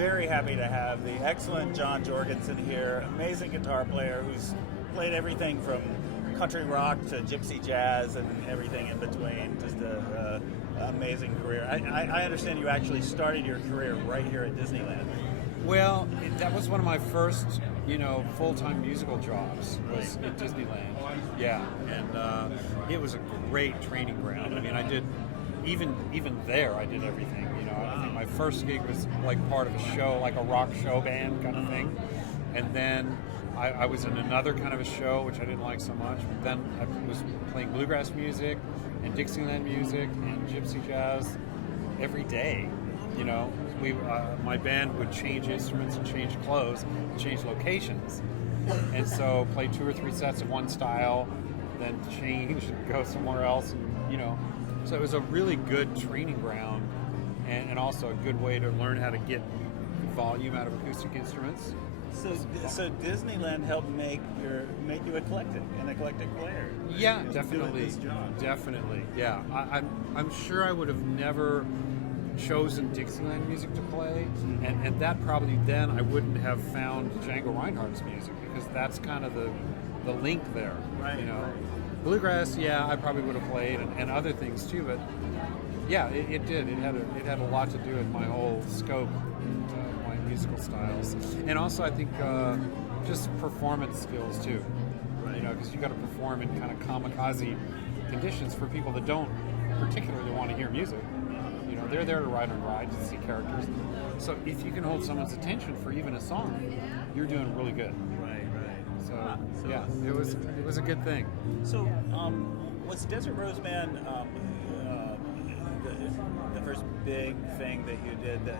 very happy to have the excellent John Jorgenson here, amazing guitar player who's played everything from country rock to gypsy jazz and everything in between. Just a amazing career. I understand you actually started your career right here at Disneyland. Well, that was one of my first, full-time musical jobs was at Disneyland. Yeah, and it was a great training ground. I mean, I did even there. I did everything. I think my first gig was like part of a show, like a rock show band kind of thing, and then I was in another kind of a show which I didn't like so much. But then I was playing bluegrass music and Dixieland music and gypsy jazz every day. My band would change instruments and change clothes, and change locations, and so play 2 or 3 sets of one style, then change and go somewhere else, and so it was a really good training ground, and also a good way to learn how to get volume out of acoustic instruments. So Disneyland helped make you an eclectic player. Yeah, definitely. Definitely, yeah. I'm sure I would have never chosen Dixieland music to play, and that probably then I wouldn't have found Django Reinhardt's music, because that's kind of the link there. Right. Bluegrass, yeah, I probably would have played, and other things too, but yeah, it did. It had a lot to do with my whole scope, my musical styles, and also I think just performance skills too. Right. Because you got to perform in kind of kamikaze conditions for people that don't particularly want to hear music. They're there to ride and ride, to see characters. So if you can hold someone's attention for even a song, you're doing really good. Right. So yeah, it was a good thing. So was Desert Rose Band the first big thing that you did that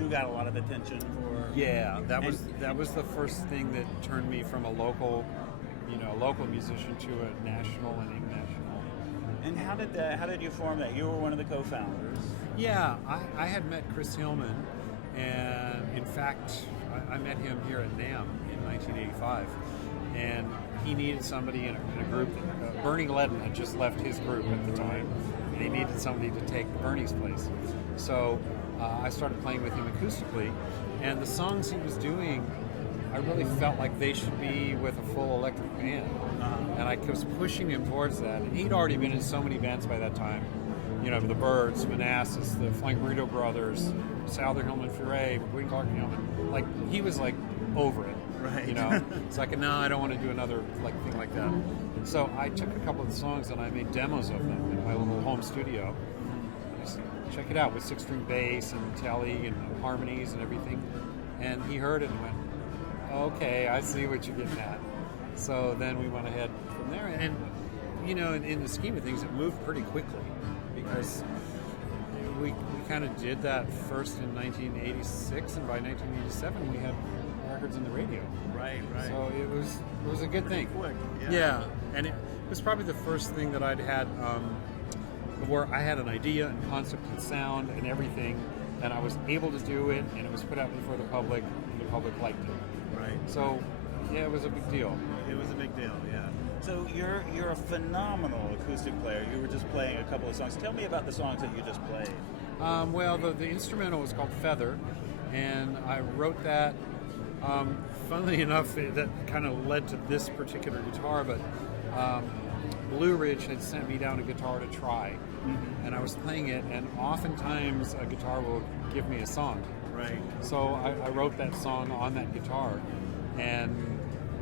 you got a lot of attention for? Yeah, that was the first thing that turned me from a local musician to a national and international. And how did you form that? You were one of the co-founders. Yeah, I had met Chris Hillman, and in fact, I met him here at NAMM in 1985, and he needed somebody in a group. Bernie Ledden had just left his group at the time, and he needed somebody to take Bernie's place. So I started playing with him acoustically, and the songs he was doing, I really felt like they should be with a full electric band. And I was pushing him towards that. And he'd already been in so many bands by that time. The Byrds, Manassas, the Flying Burrito Brothers, Souther Hillman Furay, McQueen Clarke Hillman. Like, he was like over it. Right. It's like, no, I don't want to do another thing like that. So I took a couple of the songs and I made demos of them in my little home studio. I just check it out with 6-string bass and telly and harmonies and everything. And he heard it and went, okay, I see what you're getting at. So then we went ahead from there, and in the scheme of things, it moved pretty quickly, because we kind of did that first in 1986, and by 1987 we had records on the radio. Right. So it was a good thing. Quick. Yeah, and it was probably the first thing that I'd had where I had an idea and concept and sound and everything, and I was able to do it, and it was put out before the public, and the public liked it. Right. So, yeah, it was a big deal. It was a big deal, yeah. So you're a phenomenal acoustic player. You were just playing a couple of songs. Tell me about the songs that you just played. Well, the instrumental was called Feather, and I wrote that. Funnily enough, that kind of led to this particular guitar, but Blueridge had sent me down a guitar to try, and I was playing it, and oftentimes a guitar will give me a song. Right. So I wrote that song on that guitar, and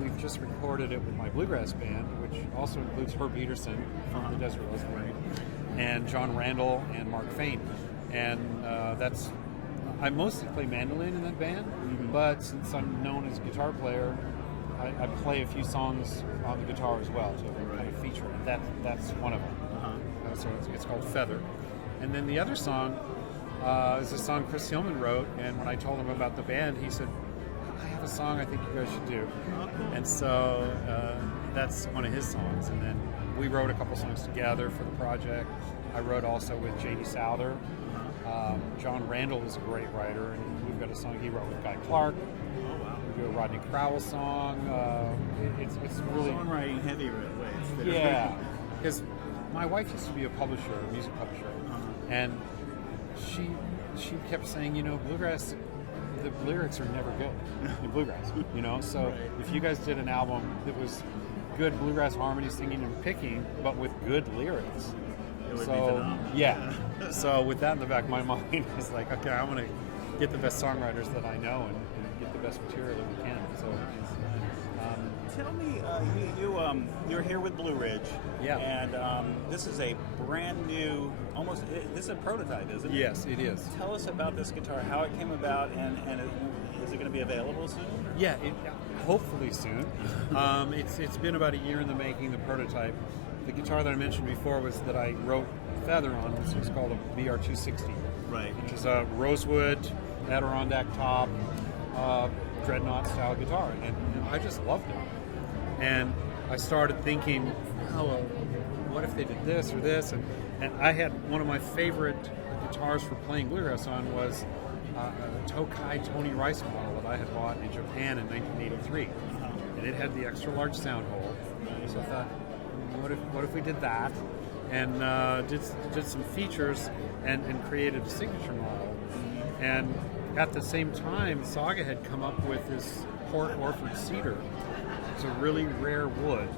we've just recorded it with my bluegrass band, which also includes Herb Peterson from the Desert Rose Band, and John Randall and Mark Fain. And I mostly play mandolin in that band, but since I'm known as a guitar player, I play a few songs on the guitar as well to kind of feature it. That's one of them. So it's called Feather. And then the other song is a song Chris Hillman wrote, and when I told him about the band, he said, I have a song I think you guys should do. Oh, cool. And so that's one of his songs. And then we wrote a couple songs together for the project. I wrote also with J.D. Souther. John Randall is a great writer, and we've got a song he wrote with Guy Clarke. Oh, wow. We do a Rodney Crowell song. It's really... Songwriting heavyweights. Yeah, because my wife used to be a publisher, a music publisher, and she kept saying, bluegrass the lyrics are never good in bluegrass, you know. So Right. if you guys did an album that was good bluegrass harmony singing and picking, but with good lyrics, It would be so phenomenal. yeah. So with that in the back of my mind, it's like, okay, I'm gonna get the best songwriters that I know and get the best material that we can. So Tell me, you're here with Blueridge. Yeah. And this is a brand new, this is a prototype, isn't it? yes, it is. Tell us about this guitar, how it came about, and is it going to be available soon? Yeah, hopefully soon. It's been about a year in the making, the prototype. The guitar that I mentioned before was that I wrote Feather on. This was called a BR260. Right. Which is a rosewood, Adirondack top, dreadnought style guitar. And I just loved it. And I started thinking, oh, well, what if they did this or this? And I had one of my favorite guitars for playing bluegrass on was a Tokai Tony Rice model that I had bought in Japan in 1983. And it had the extra large sound hole. So I thought, what if we did that? And did some features and created a signature model. And at the same time, Saga had come up with this Port Orford cedar. It's a really rare wood.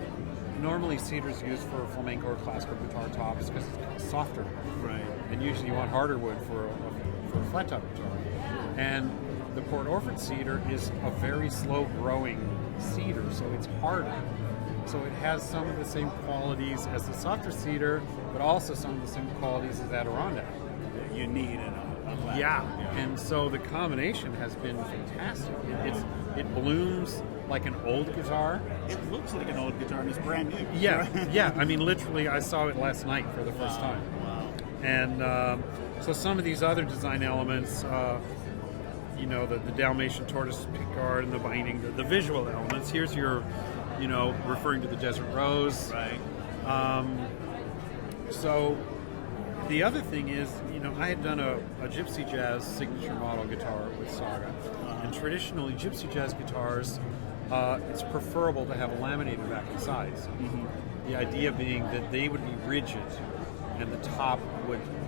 Normally cedar is used for flamenco or classical guitar tops because it's softer. Right. And usually you want harder wood for a flat top guitar. And the Port Orford cedar is a very slow growing cedar, so it's harder. So it has some of the same qualities as the softer cedar, but also some of the same qualities as Adirondack. That you need in a flat. Yeah, and so the combination has been fantastic. It blooms like an old guitar. It looks like an old guitar and it's brand new. Yeah, yeah. I mean, literally, I saw it last night for the first time. Wow. And so some of these other design elements, you know, the Dalmatian tortoise pickguard and the binding, the visual elements. Here's your, you know, referring to the desert rose. Right. So the other thing is, you know, I had done a gypsy jazz signature model guitar with Saga. And traditionally, gypsy jazz guitars, it's preferable to have a laminated back and sides. Mm-hmm. The idea being that they would be rigid, and the top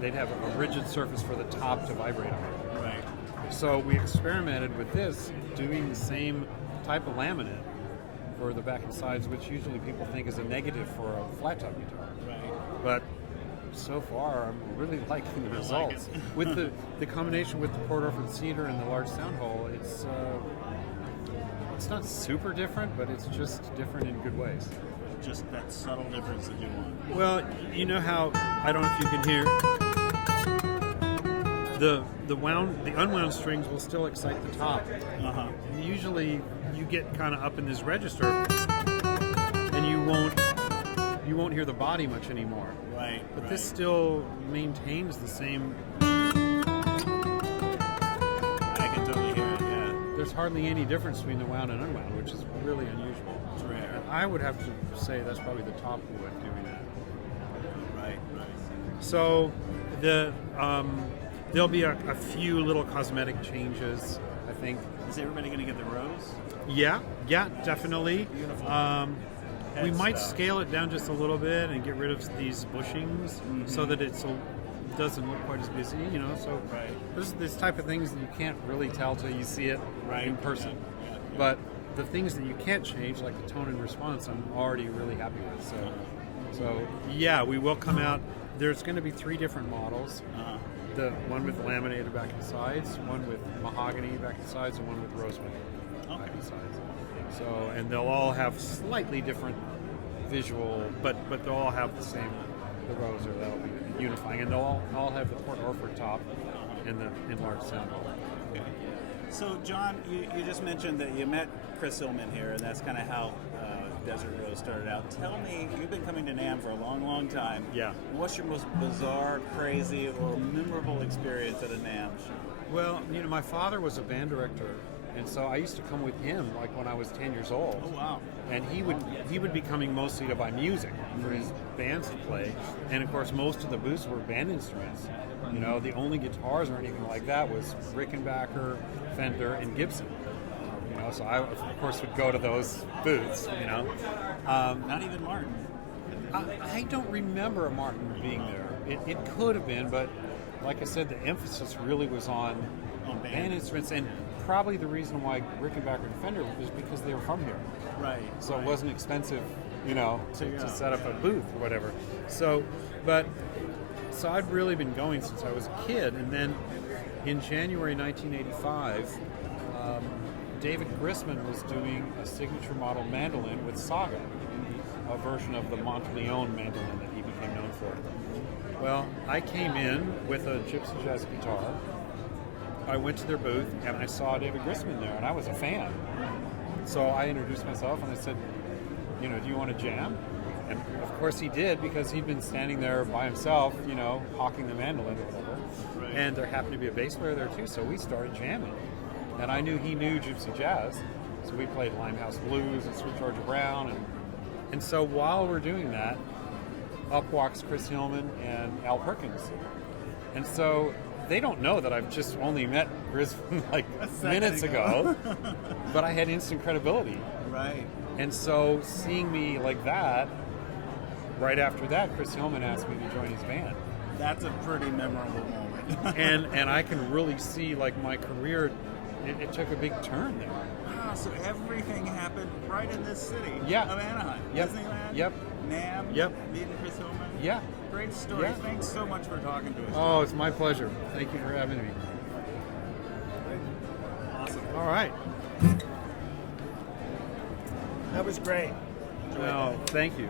they'd have a rigid surface for the top to vibrate on. Right. So we experimented with this, doing the same type of laminate for the back and sides, which usually people think is a negative for a flat top guitar. Right. But so far, I'm really liking the results. Like it. With the combination with the Port Orford cedar and the large sound hole, it's not super different, but it's just different in good ways. Just that subtle difference that you want. Well, you know how, I don't know if you can hear, the unwound strings will still excite the top. Uh-huh. Usually you get kind of up in this register and you won't hear the body much anymore. Right. But right. this still maintains the same. I can totally hear it, yeah. There's hardly any difference between the wound and unwound, which is really unusual. It's rare. And I would have to say that's probably the top wood doing that. Right, right. So there'll be a few little cosmetic changes, I think. Is everybody going to get the rose? Yeah, definitely. Beautiful. We Head might stuff. scale it down just a little bit and get rid of these bushings so that it doesn't look quite as busy, you know. So Right. there's this type of things that you can't really tell till you see it Right. in person. Yeah. But the things that you can't change, like the tone and response, I'm already really happy with. So yeah, we will come out. There's going to be 3 different models. Uh-huh. The one with laminated back and sides, one with mahogany back and sides, and one with rosewood back and sides. So, and they'll all have slightly different visual, but they'll all have the same. The rose, or that'll be unifying, and they'll all have the Port Orford top and the enlarged sound hole. Okay. So, John, you just mentioned that you met Chris Hillman here, and that's kind of how Desert Rose started out. Tell me, you've been coming to NAMM for a long, long time. Yeah. What's your most bizarre, crazy, or memorable experience at a NAMM show? Well, you know, my father was a band director, and so I used to come with him, like when I was 10 years old. Oh, wow. And he would be coming mostly to buy music for his bands to play, and of course most of the booths were band instruments. You know, the only guitars or anything like that was Rickenbacker, Fender, and Gibson. You know, so I of course would go to those booths. You know, Not even Martin. I don't remember a Martin being there. It could have been, but like I said, the emphasis really was on on band. band instruments, and probably the reason why Rickenbacker and Fender was because they were from here. Right. So right. it wasn't expensive, to set up yeah. a booth or whatever. So I'd really been going since I was a kid, and then in January 1985, David Grisman was doing a signature model mandolin with Saga, a version of the Monteleone mandolin that he became known for. Well, I came in with a gypsy jazz guitar. I went to their booth and I saw David Grisman there, and I was a fan. So I introduced myself and I said, do you want to jam? And of course he did, because he'd been standing there by himself, hawking the mandolin or whatever. Right. And there happened to be a bass player there too, so we started jamming. And I knew he knew gypsy jazz, so we played Limehouse Blues and Sweet Georgia Brown. And so while we're doing that, up walks Chris Hillman and Al Perkins. And so they don't know that I've just only met Grisman like minutes ago, but I had instant credibility. Right. And so seeing me like that, right after that, Chris Hillman asked me to join his band. That's a pretty memorable moment. and I can really see like my career, it took a big turn there. Wow, so everything happened right in this city of Anaheim. Yep. Disneyland, Yep. NAMM, Yep. meeting Chris Hillman. Yeah. Great story. Yeah. Thanks so much for talking to us. Oh, it's my pleasure. Thank you for having me. Awesome. All right. That was great. No, thank you.